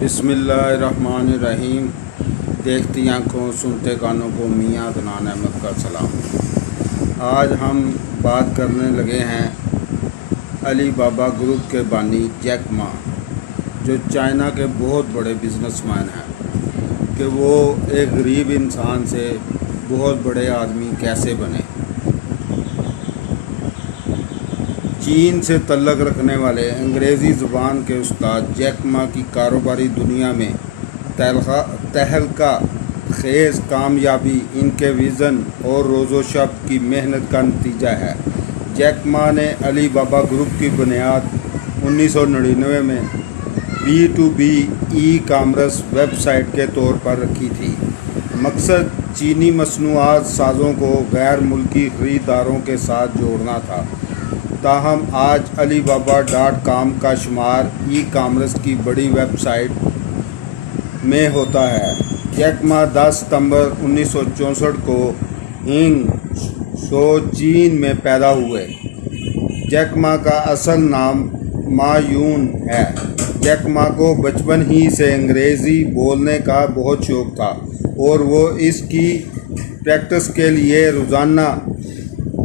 بسم اللہ الرحمن الرحیم۔ دیکھتی آنکھوں سنتے کانوں کو میاں عدنان احمد کا سلام۔ آج ہم بات کرنے لگے ہیں علی بابا گروپ کے بانی جیک ما، جو چائنا کے بہت بڑے بزنس مین ہیں، کہ وہ ایک غریب انسان سے بہت بڑے آدمی کیسے بنے۔ چین سے تعلق رکھنے والے انگریزی زبان کے استاد جیک ما کی کاروباری دنیا میں تہلکہ خیز کامیابی ان کے ویژن اور روز و شب کی محنت کا نتیجہ ہے۔ جیک ما نے علی بابا گروپ کی بنیاد 1999 میں B2B e commerce web site کے طور پر رکھی تھی۔ مقصد چینی مصنوعات سازوں کو غیر ملکی خریداروں کے ساتھ جوڑنا تھا۔ تاہم آج علی بابا .com کا شمار ای کامرس کی بڑی ویب سائٹ میں ہوتا ہے۔ جیک ما 10 ستمبر 1964 کو ہینگ شو چین میں پیدا ہوئے۔ جیک ما کا اصل نام ما یون ہے۔ جیک ما کو بچپن ہی سے انگریزی بولنے کا بہت شوق تھا اور وہ اس کی پریکٹس کے لیے روزانہ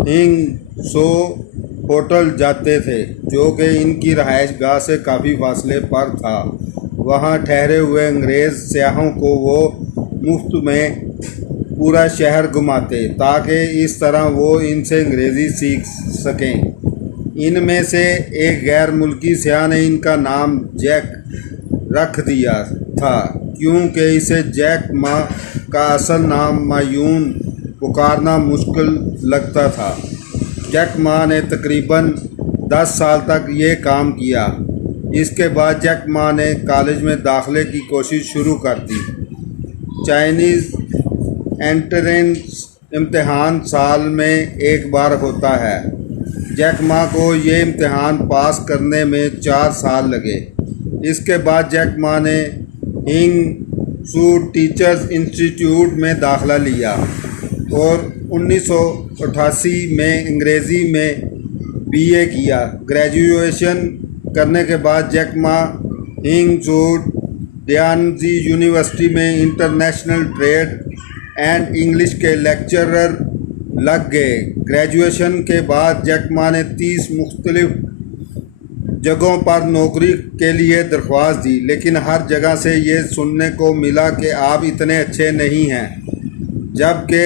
ہینگ شو ہوٹل جاتے تھے، جو کہ ان کی رہائش گاہ سے کافی فاصلے پر تھا۔ وہاں ٹھہرے ہوئے انگریز سیاحوں کو وہ مفت میں پورا شہر گھماتے تاکہ اس طرح وہ ان سے انگریزی سیکھ سکیں۔ ان میں سے ایک غیر ملکی سیاح نے ان کا نام جیک رکھ دیا تھا، کیونکہ اسے جیک ما کا اصل نام مایون پکارنا مشکل لگتا تھا۔ جیک ما نے تقریباً 10 سال تک یہ کام کیا۔ اس کے بعد جیک ما نے کالج میں داخلے کی کوشش شروع کر دی۔ چائنیز انٹرنس امتحان سال میں ایک بار ہوتا ہے۔ جیک ما کو یہ امتحان پاس کرنے میں 4 سال لگے۔ اس کے بعد جیک ما نے ہینگ شو ٹیچرز انسٹیٹیوٹ میں داخلہ لیا اور 1988 میں انگریزی میں BA کیا۔ گریجویشن کرنے کے بعد جیک ما ہینگ شو ڈیانزی یونیورسٹی میں انٹرنیشنل ٹریڈ اینڈ انگلش کے لیکچرر لگ گئے۔ گریجویشن کے بعد جیک ما نے 30 مختلف جگہوں پر نوکری کے لیے درخواست دی، لیکن ہر جگہ سے یہ سننے کو ملا کہ آپ اتنے اچھے نہیں ہیں۔ جبکہ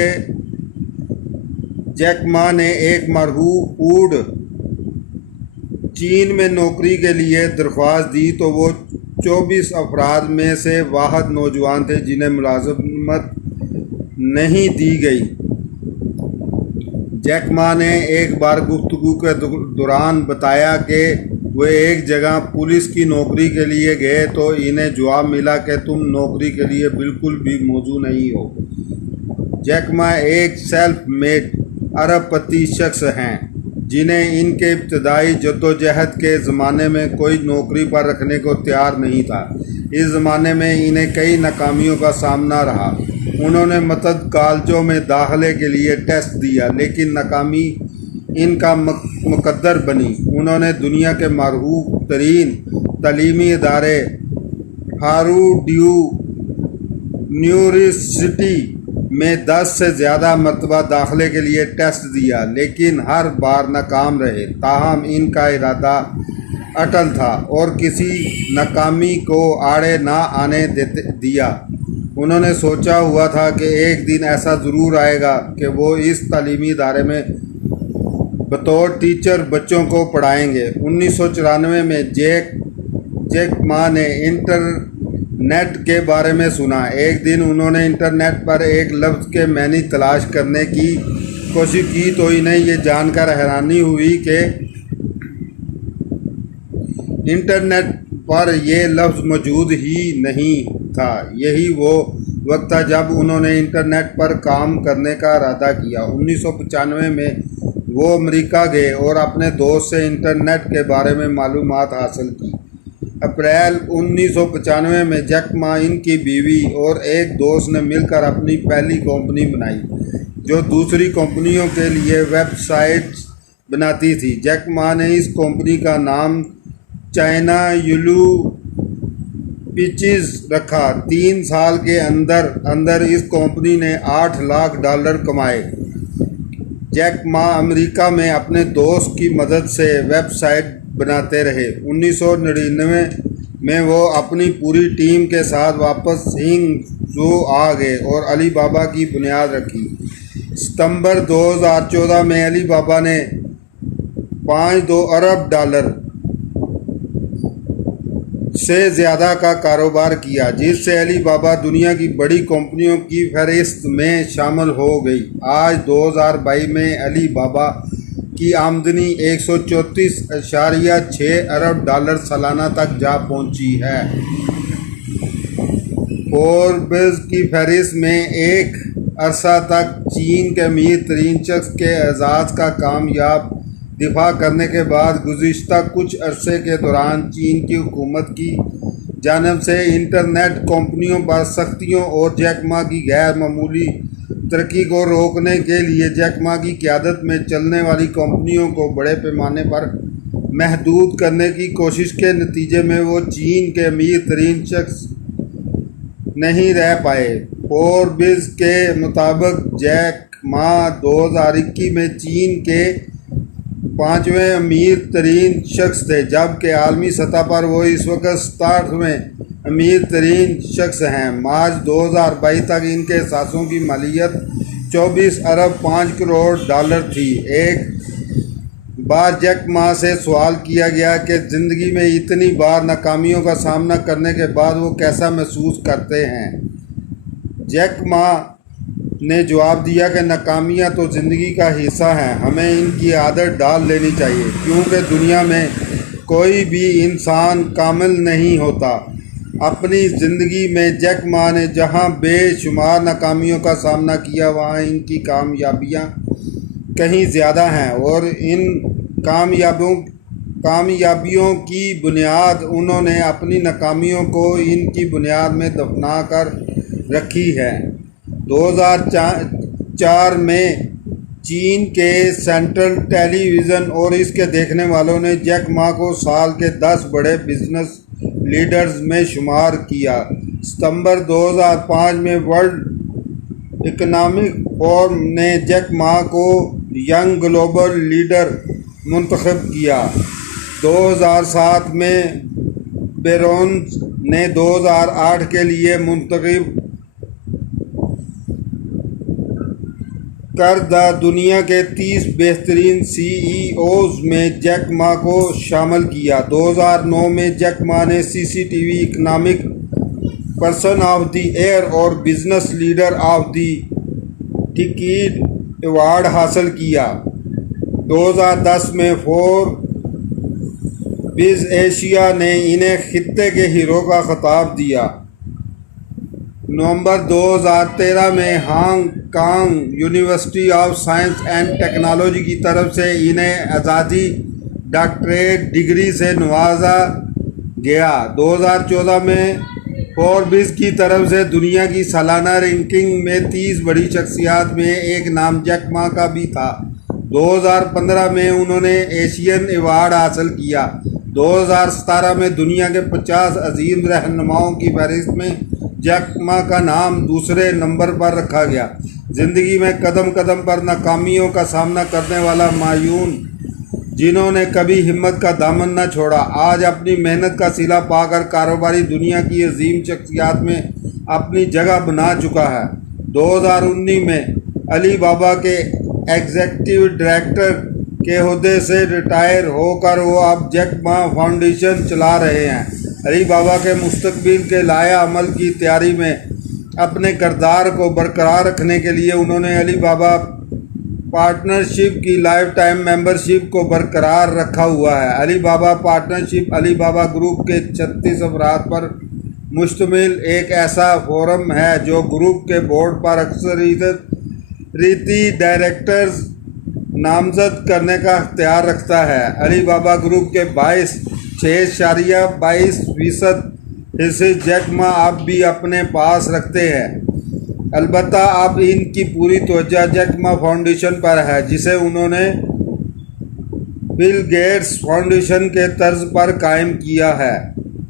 جیک ما نے ایک مرحوم چین میں نوکری کے لیے درخواست دی تو وہ 24 افراد میں سے واحد نوجوان تھے جنہیں ملازمت نہیں دی گئی۔ جیک ما نے ایک بار گفتگو کے دوران بتایا کہ وہ ایک جگہ پولیس کی نوکری کے لیے گئے تو انہیں جواب ملا کہ تم نوکری کے لیے بالکل بھی موزوں نہیں ہو۔ جیک ما ایک سیلف میڈ ارب پتی شخص ہیں جنہیں ان کے ابتدائی جدوجہد کے زمانے میں کوئی نوکری پر رکھنے کو تیار نہیں تھا۔ اس زمانے میں انہیں کئی ناکامیوں کا سامنا رہا۔ انہوں نے متعدد کالجوں میں داخلے کے لیے ٹیسٹ دیا، لیکن ناکامی ان کا مقدر بنی۔ انہوں نے دنیا کے معروف ترین تعلیمی ادارے ہارورڈ یونیورسٹی میں 10 سے زیادہ مرتبہ داخلے کے لیے ٹیسٹ دیا، لیکن ہر بار ناکام رہے۔ تاہم ان کا ارادہ اٹل تھا اور کسی ناکامی کو آڑے نہ آنے دیا۔ انہوں نے سوچا ہوا تھا کہ ایک دن ایسا ضرور آئے گا کہ وہ اس تعلیمی ادارے میں بطور ٹیچر بچوں کو پڑھائیں گے۔ 1994 میں جیک ما نے انٹرنیٹ کے بارے میں سنا۔ ایک دن انہوں نے انٹرنیٹ پر ایک لفظ کے معنی تلاش کرنے کی کوشش کی تو انہیں یہ جان کر حیرانی ہوئی کہ انٹرنیٹ پر یہ لفظ موجود ہی نہیں تھا۔ یہی وہ وقت تھا جب انہوں نے انٹرنیٹ پر کام کرنے کا ارادہ کیا۔ 1995 میں وہ امریکہ گئے اور اپنے دوست سے انٹرنیٹ کے بارے میں معلومات حاصل کی۔ اپریل 1995 میں جیک ما، ان کی بیوی اور ایک دوست نے مل کر اپنی پہلی کمپنی بنائی جو دوسری کمپنیوں کے لیے ویب سائٹس بناتی تھی۔ جیک ما نے اس کمپنی کا نام چائنا یلو پیچز رکھا۔ 3 سال کے اندر اس کمپنی نے $8 لاکھ کمائے۔ جیک ما امریکہ میں اپنے دوست کی مدد سے ویب سائٹ بناتے رہے۔ 1999 میں وہ اپنی پوری ٹیم کے ساتھ واپس ہنگزو آ گئے اور علی بابا کی بنیاد رکھی۔ ستمبر 2014 میں علی بابا نے $5.2 ارب سے زیادہ کا کاروبار کیا، جس سے علی بابا دنیا کی بڑی کمپنیوں کی فہرست میں شامل ہو گئی۔ آج 2022 میں علی بابا کی آمدنی $134.6 ارب سالانہ تک جا پہنچی ہے۔ فوربس کی فہرست میں ایک عرصہ تک چین کے امیر ترین شخص کے اعزاز کا کامیاب دفاع کرنے کے بعد گزشتہ کچھ عرصے کے دوران چین کی حکومت کی جانب سے انٹرنیٹ کمپنیوں پر سختیوں اور جیک ما کی غیر معمولی ترقی کو روکنے کے لیے جیک ما کی قیادت میں چلنے والی کمپنیوں کو بڑے پیمانے پر محدود کرنے کی کوشش کے نتیجے میں وہ چین کے امیر ترین شخص نہیں رہ پائے۔ فوربس کے مطابق جیک ما 2021 میں چین کے 5ویں امیر ترین شخص تھے، جبکہ عالمی سطح پر وہ اس وقت 67ویں امیر ترین شخص ہیں۔ مارچ 2022 تک ان کے اثاثوں کی مالیت $24 ارب 5 کروڑ تھی۔ ایک بار جیک ما سے سوال کیا گیا کہ زندگی میں اتنی بار ناکامیوں کا سامنا کرنے کے بعد وہ کیسا محسوس کرتے ہیں۔ جیک ما نے جواب دیا کہ ناکامیاں تو زندگی کا حصہ ہیں، ہمیں ان کی عادت ڈال لینی چاہیے، کیونکہ دنیا میں کوئی بھی انسان کامل نہیں ہوتا۔ اپنی زندگی میں جیک ما نے جہاں بے شمار ناکامیوں کا سامنا کیا، وہاں ان کی کامیابیاں کہیں زیادہ ہیں، اور ان کامیابیوں کی بنیاد انہوں نے اپنی ناکامیوں کو ان کی بنیاد میں دفنا کر رکھی ہے۔ 2004 میں چین کے سینٹرل ٹیلی ویژن اور اس کے دیکھنے والوں نے جیک ما کو سال کے 10 بڑے بزنس لیڈرز میں شمار کیا۔ ستمبر 2005 میں ورلڈ اکنامک فورم نے جیک ما کو ینگ گلوبل لیڈر منتخب کیا۔ 2007 میں بیرونز نے 2008 کے لیے منتخب کردہ دنیا کے 30 بہترین سی ای اوز میں جیک ما کو شامل کیا۔ 2009 میں جیک ما نے CCTV economic person of the year اور business leader of the decade award حاصل کیا۔ 2010 میں فوربس ایشیا نے انہیں خطے کے ہیرو کا خطاب دیا۔ نومبر 2013 میں Hong Kong university of science and technology کی طرف سے انہیں اعزازی ڈاکٹریٹ ڈگری سے نوازا گیا۔ 2014 میں فوربس کی طرف سے دنیا کی سالانہ رینکنگ میں 30 بڑی شخصیات میں ایک نام جیک ما کا بھی تھا۔ 2015 میں انہوں نے ایشین ایوارڈ حاصل کیا۔ 2017 میں دنیا کے 50 عظیم رہنماؤں کی فہرست میں جیک ما کا نام دوسرے نمبر پر رکھا گیا۔ زندگی میں قدم قدم پر ناکامیوں کا سامنا کرنے والا معیون، جنہوں نے کبھی ہمت کا دامن نہ چھوڑا، آج اپنی محنت کا صلہ پا کر کاروباری دنیا کی عظیم شخصیات میں اپنی جگہ بنا چکا ہے۔ 2019 میں علی بابا کے ایگزیکٹو ڈائریکٹر کے عہدے سے ریٹائر ہو کر وہ اب جیک ما فاؤنڈیشن چلا رہے ہیں۔ علی بابا کے مستقبل کے لائحہ عمل کی تیاری میں اپنے کردار کو برقرار رکھنے کے لیے انہوں نے علی بابا پارٹنرشپ کی لائف ٹائم ممبرشپ کو برقرار رکھا ہوا ہے۔ علی بابا پارٹنرشپ علی بابا گروپ کے 36 افراد پر مشتمل ایک ایسا فورم ہے جو گروپ کے بورڈ پر اکثریتی ڈائریکٹرز نامزد کرنے کا اختیار رکھتا ہے۔ علی بابا گروپ کے 6.22% حصے جیک ما اب بھی اپنے پاس رکھتے ہیں، البتہ اب ان کی پوری توجہ جیک ما فاؤنڈیشن پر ہے، جسے انہوں نے بل گیٹس فاؤنڈیشن کے طرز پر قائم کیا ہے۔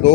2